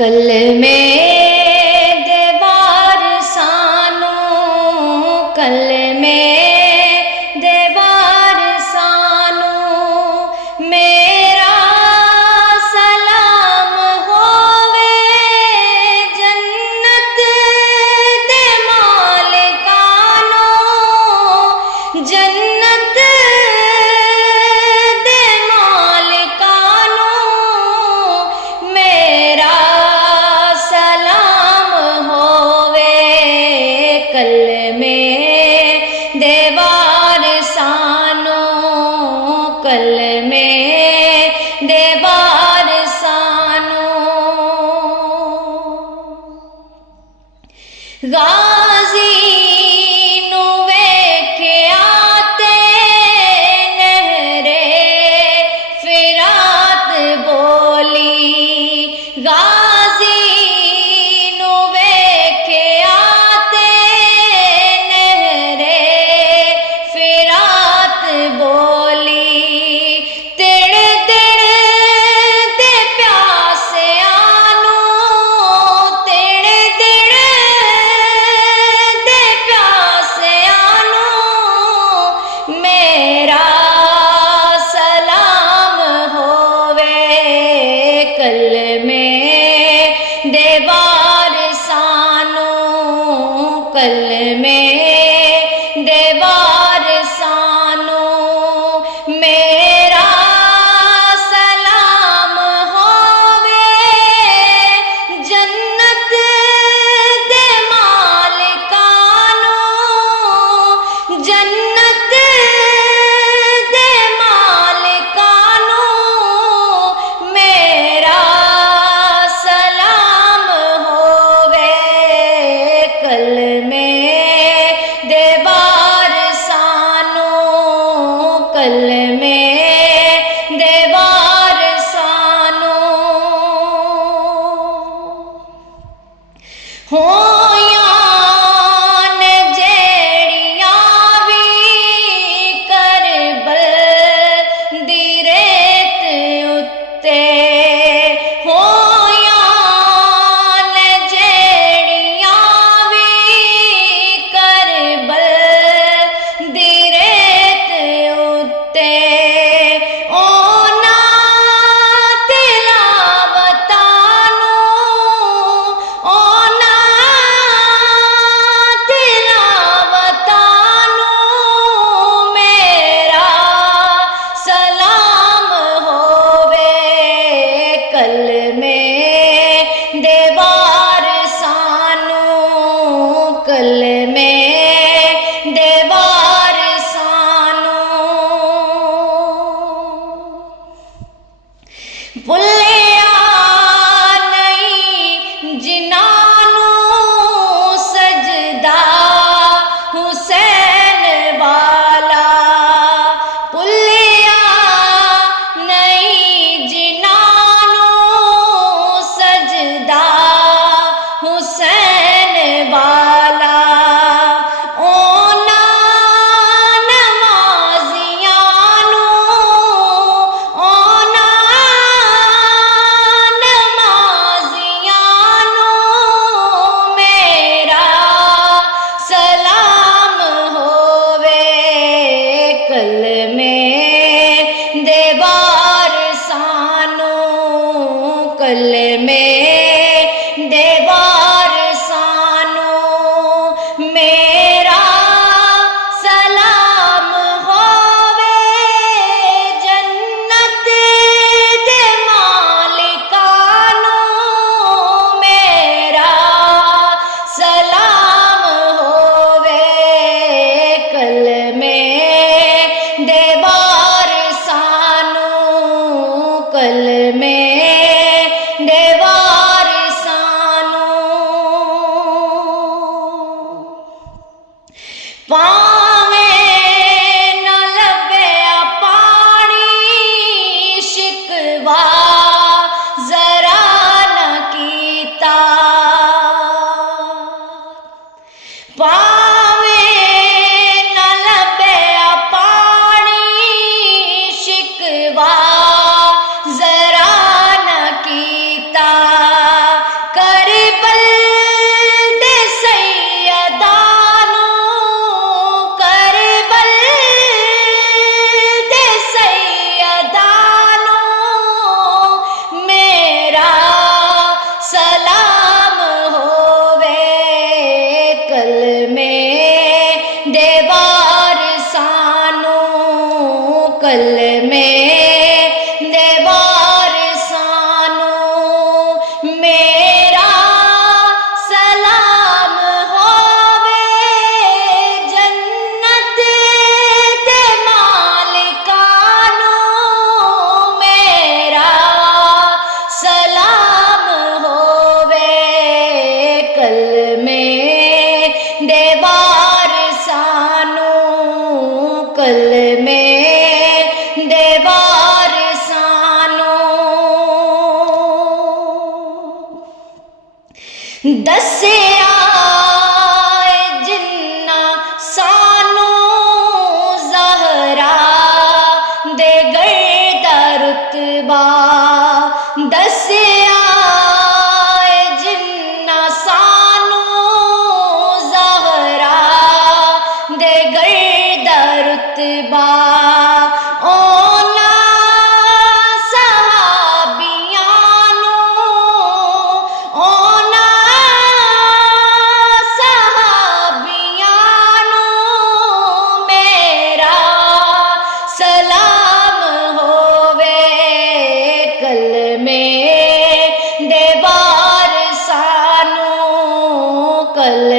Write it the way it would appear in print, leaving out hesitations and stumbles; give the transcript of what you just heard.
कल में देवार सानू, कल में देवार सानू, मेरा सलाम होवे जन्नत दे मालिकानो, जन्नत दे मालिकानो, मेरा सलाम होवे कल में देवार सानो, कल में देवार सानो। गाजी नू वेख्या ते नहरे फिरात बोली, गाजी नू वेख्या ते नहरे फिरात बोली, तिड़ तिड़ दे प्यासियां नू, तिड़ तिड़ दे प्यासियां नू, मेरा सलाम होवे कल में देवार सानो, कल में देवार सानो, मेरा सलाम होवे जन्नत दे मालिकानो, जन्नत दे मालिकानो, मेरा सलाम होवे कल में देवार सानो, कल में देवार सानो। होयां ने जेड़ियां भी करबल दी रेत उत्ते, होयां ने जेड़ियां भी करबल दी रेत उत्ते, ओना तिलावतां नू, ओना तिलावतां नू, मेरा सलाम होवे कल में देवार सानो, कल में देवार सानो। भुल्लिया नहीं जिन्हां नू सजदा हुसैन वाला, भुल्लिया नहीं जिन्हां नू सजदा हुसैन वाला, ओना नमाजियां नू, ओना नमाजियां नू, मेरा सलाम होवे कल में देवार सानो, कल में देवार सानो, मेरा सलाम होवे जन्नत दे मालिकानो, मेरा सलाम होवे कल में देवार सानो, कल में देवार दस्सिया जिन्ना सानू ज़हरा दे गर्दा रुतबा, दस्सिया जिन्ना सानू ज़हरा दे गर्दा रुतबा, कल